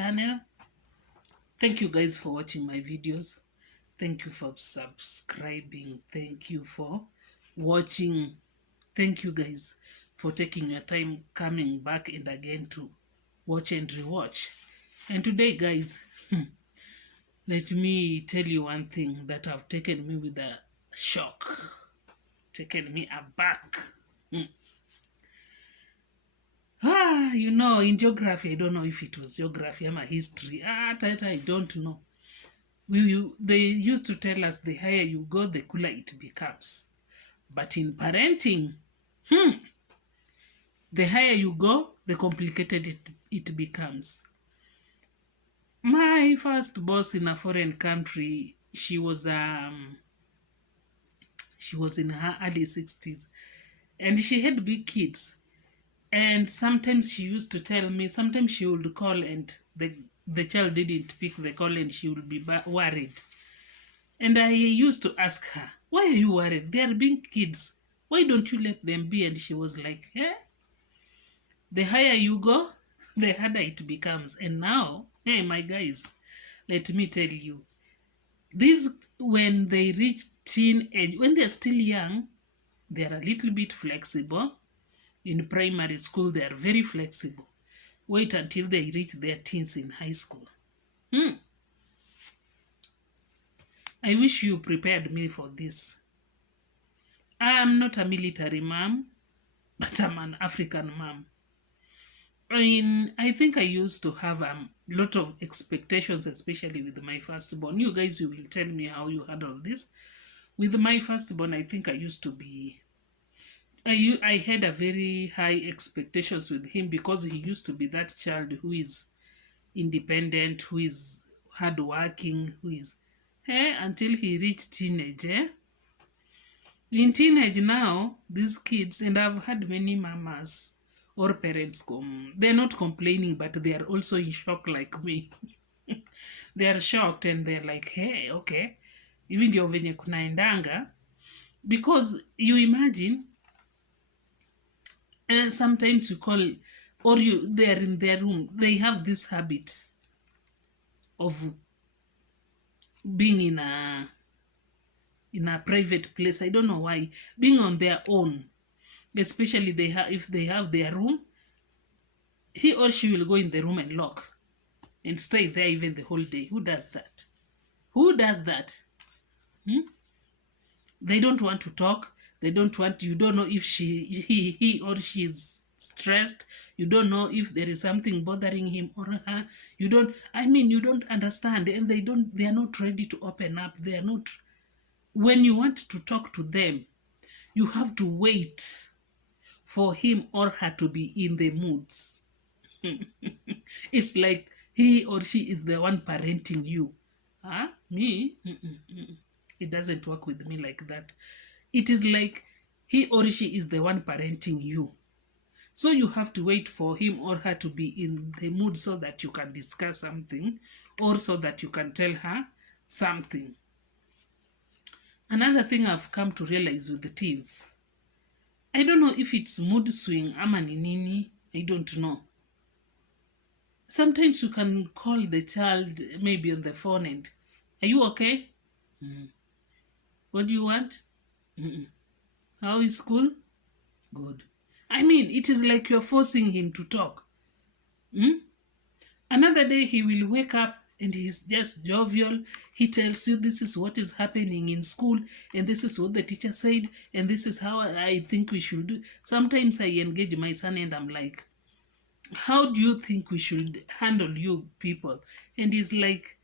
channel. Thank you guys for watching my videos. Thank you for subscribing. Thank you for watching. Thank you guys for taking your time coming back and again to watch and rewatch. And today, guys, let me tell you one thing that have taken me with a shock, taken me aback. In geography, I don't know if it was geography or history. That I don't know. They used to tell us the higher you go, the cooler it becomes. But in parenting, the higher you go, the complicated it becomes. My first boss in a foreign country, she was in her early 60s, and she had big kids. And sometimes she used to tell me, sometimes she would call and the child didn't pick the call and she would be worried. And I used to ask her, why are you worried? They are big kids. Why don't you let them be? And she was like, the higher you go, the harder it becomes. And now, hey, my guys, let me tell you, when they reach teenage, when they're still young, they are a little bit flexible. In primary school, they are very flexible. Wait until they reach their teens in high school. I wish you prepared me for this. I am not a military mom, but I'm an African mom. I think I used to have a lot of expectations, especially with my firstborn. You guys, you will tell me how you handle this. With my firstborn, I think I used to be... I had a very high expectations with him because he used to be that child who is independent, who is hardworking, who is... until he reached teenage. In teenage now, these kids, and I've had many mamas or parents they're not complaining, but they are also in shock like me. They are shocked and they're like, hey, okay, even ndio venye kunaendanga, because you imagine, and sometimes you call, or they are in their room, they have this habit of being in a private place. I don't know why, being on their own, especially if they have their room, he or she will go in the room and lock and stay there even the whole day. Who does that? They don't want to talk. They don't want, you don't know if he or she is stressed. You don't know if there is something bothering him or her. You don't understand, and they are not ready to open up. They are not, when you want to talk to them, you have to wait for him or her to be in the moods. It's like he or she is the one parenting you. Me? It doesn't work with me like that. It is like he or she is the one parenting you. So you have to wait for him or her to be in the mood so that you can discuss something, or so that you can tell her something. Another thing I've come to realize with the teens, I don't know if it's mood swing ama ni nini, I don't know. Sometimes you can call the child maybe on the phone and, are you okay? What do you want? How is school? Good. It is like you're forcing him to talk. Another day he will wake up and he's just jovial. He tells you this is what is happening in school, and this is what the teacher said, and this is how I think we should do. Sometimes I engage my son and I'm like, how do you think we should handle you people? And he's like,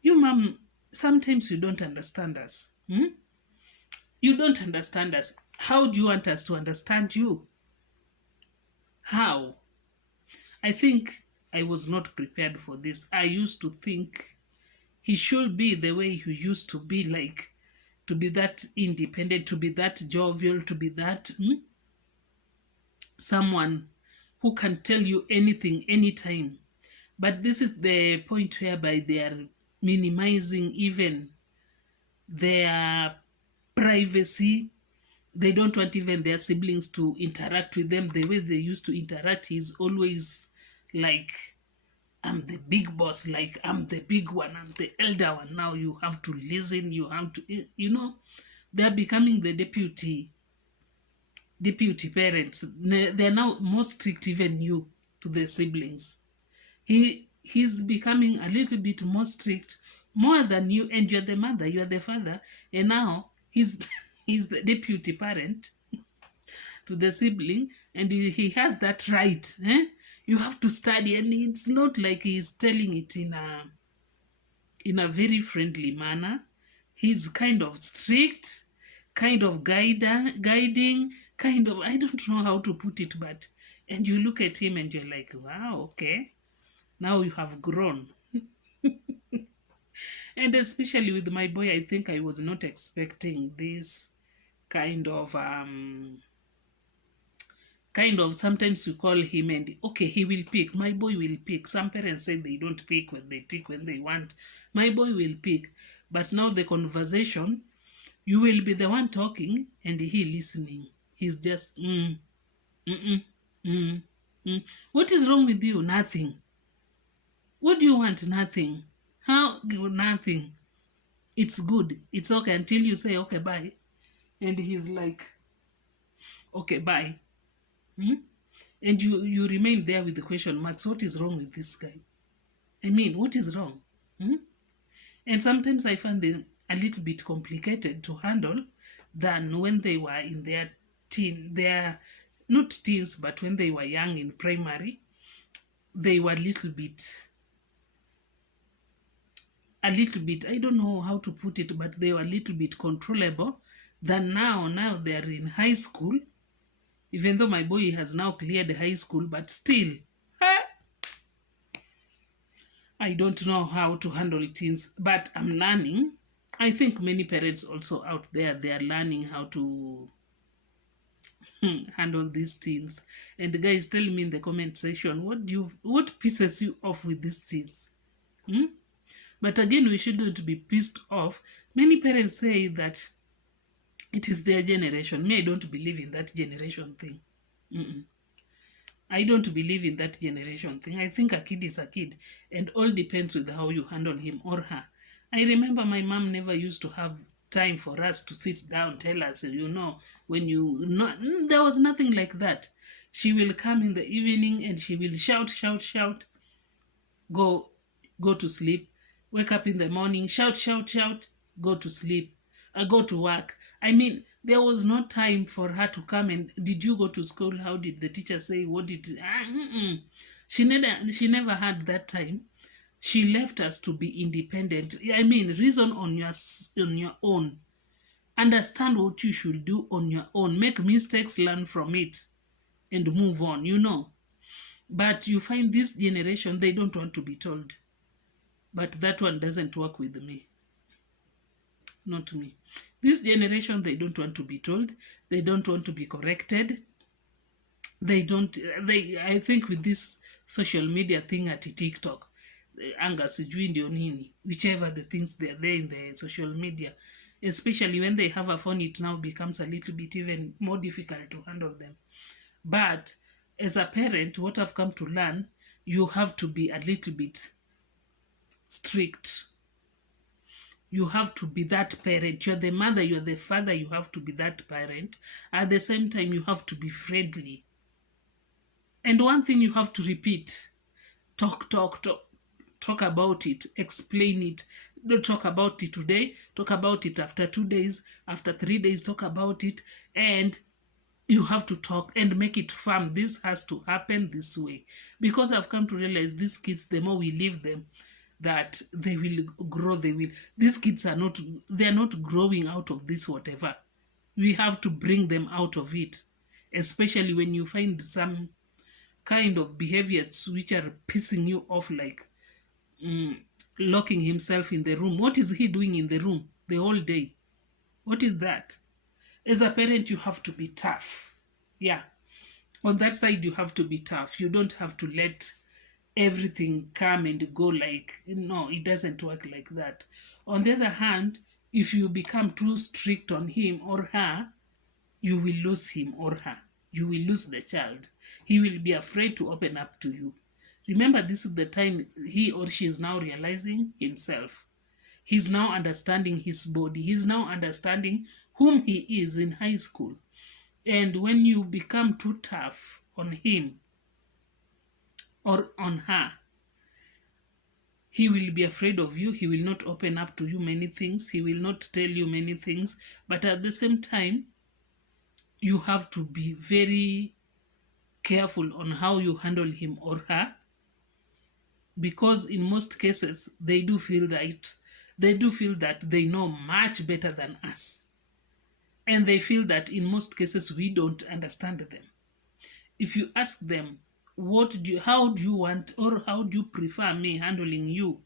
you mom, sometimes you don't understand us. You don't understand us. How do you want us to understand you? How? I think I was not prepared for this. I used to think he should be the way he used to be, like to be that independent, to be that jovial, to be that someone who can tell you anything, anytime. But this is the point whereby they are minimizing even their privacy. They don't want even their siblings to interact with them the way they used to interact. Is always like I'm the big boss, like I'm the big one, I'm the elder one. Now you have to listen, you have to, they're becoming the deputy parents. They're now more strict, even you, to the siblings. He's becoming a little bit more strict, more than you, and you're the mother, you're the father, and now he's he's the deputy parent to the sibling, and he has that right. You have to study, and it's not like he's telling it in a very friendly manner. He's kind of strict, kind of guiding, kind of, I don't know how to put it, but, and you look at him and you're like, wow, okay, now you have grown. And especially with my boy, I think I was not expecting this kind of sometimes you call him and okay, he will pick. My boy will pick. Some parents say they don't pick, when they pick when they want. My boy will pick. But now the conversation, you will be the one talking and he listening. He's just mm, mm, mm. What is wrong with you? Nothing. What do you want? Nothing. How? Nothing. It's good. It's okay until you say okay, bye. And he's like, okay, bye. And you remain there with the question marks. What is wrong with this guy? I mean, what is wrong? And sometimes I find them a little bit complicated to handle than when they were in their not teens, but when they were young in primary. They were a little bit, I don't know how to put it, but they were a little bit controllable than now. Now they are in high school, even though my boy has now cleared high school, but still, I don't know how to handle teens, but I'm learning. I think many parents also out there, they are learning how to handle these teens. And guys, tell me in the comment section, what pisses you off with these teens? But again, we shouldn't be pissed off. Many parents say that it is their generation. Me, I don't believe in that generation thing. I don't believe in that generation thing. I think a kid is a kid, and all depends with how you handle him or her. I remember my mom never used to have time for us to sit down, tell us, when there was nothing like that. She will come in the evening and she will shout, shout, shout, go go to sleep, wake up in the morning, shout, shout, shout, go to sleep, go to work. I mean, there was no time for her to come and, did you go to school? How did the teacher say? What did she never had that time. She left us to be independent. I mean, reason on your own. Understand what you should do on your own. Make mistakes, learn from it, and move on. But you find this generation, they don't want to be told. But that one doesn't work with me. Not me. This generation, they don't want to be told. They don't want to be corrected. I think with this social media thing at TikTok, anga sijui ndio nini, whichever the things they're there in the social media, especially when they have a phone, it now becomes a little bit even more difficult to handle them. But as a parent, what I've come to learn, you have to be a little bit strict. You have to be that parent. You're the mother, you're the father, you have to be that parent. At the same time, you have to be friendly. And one thing you have to repeat, talk about it, explain it. Don't talk about it today, talk about it after 2 days, after 3 days, talk about it. And you have to talk and make it firm. This has to happen this way. Because I've come to realize these kids, the more we leave them, that they will grow, these kids they're not growing out of this whatever. We have to bring them out of it, especially when you find some kind of behaviors which are pissing you off, like locking himself in the room. What is he doing in the room the whole day? What is that? As a parent, you have to be tough. Yeah. On that side, you have to be tough. You don't have to let everything come and go like, no, it doesn't work like that. On the other hand, if you become too strict on him or her, you will lose him or her. You will lose the child. He will be afraid to open up to you. Remember, this is the time he or she is now realizing himself. He's now understanding his body. He's now understanding whom he is in high school. And when you become too tough on him or on her, he will be afraid of you. He will not open up to you many things. He will not tell you many things. But at the same time, you have to be very careful on how you handle him or her, because in most cases they do feel right. They do feel that they know much better than us, and they feel that in most cases we don't understand them. If you ask them, how do you want, or how do you prefer me handling you,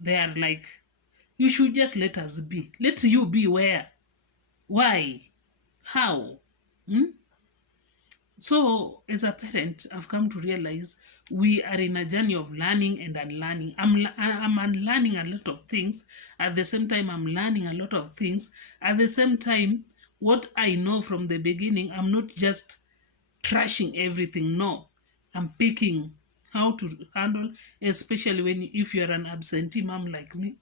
they are like, you should just let us be. Let you be where? Why? How? Hmm? So, as a parent, I've come to realize we are in a journey of learning and unlearning. I'm unlearning a lot of things. At the same time, I'm learning a lot of things. At the same time, what I know from the beginning, I'm not just trashing everything. No, I'm picking how to handle, especially if you're an absentee mom like me.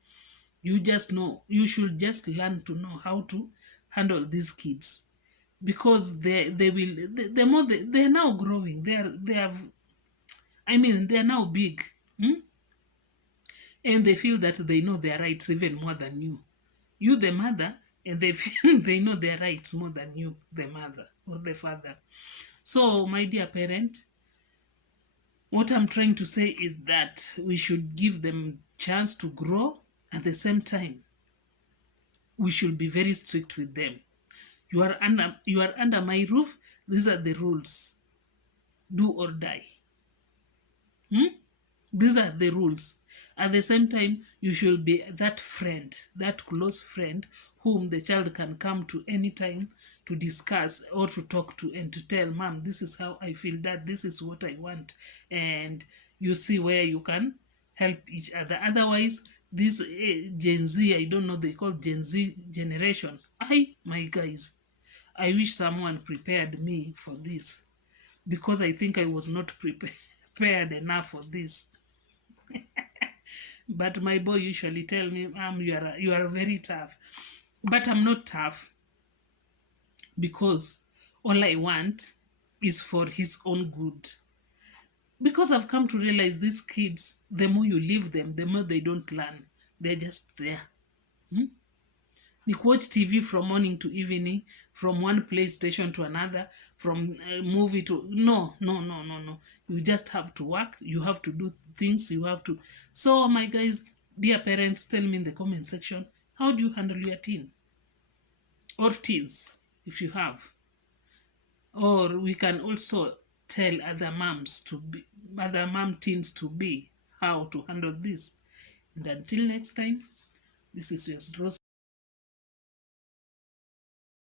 You just know, you should just learn to know how to handle these kids, because they will, the more they're now growing, they have, I mean, they're now big. Hmm? And they feel that they know their rights even more than you the mother, and they feel they know their rights more than you the mother or the father. So my dear parent, what I'm trying to say is that we should give them chance to grow. At the same time, we should be very strict with them. You are under my roof. These are the rules. Do or die. Hmm? These are the rules. At the same time, you should be that friend, that close friend, whom the child can come to anytime to discuss or to talk to, and to tell mom, this is how I feel, that this is what I want. And you see where you can help each other. Otherwise, this Gen Z, I don't know, they call Gen Z generation. My guys, I wish someone prepared me for this, because I think I was not prepared enough for this. But my boy usually tell me, you are very tough. But I'm not tough, because all I want is for his own good. Because I've come to realize these kids, the more you leave them, the more they don't learn. They're just there. Hmm? You watch TV from morning to evening, from one PlayStation to another, from a movie to no, no, no, no, no. You just have to work. You have to do things. You have to. So, my guys, dear parents, tell me in the comment section, how do you handle your teen or teens, if you have? Or we can also tell other mom teens to be, how to handle this. And until next time, this is your Rose.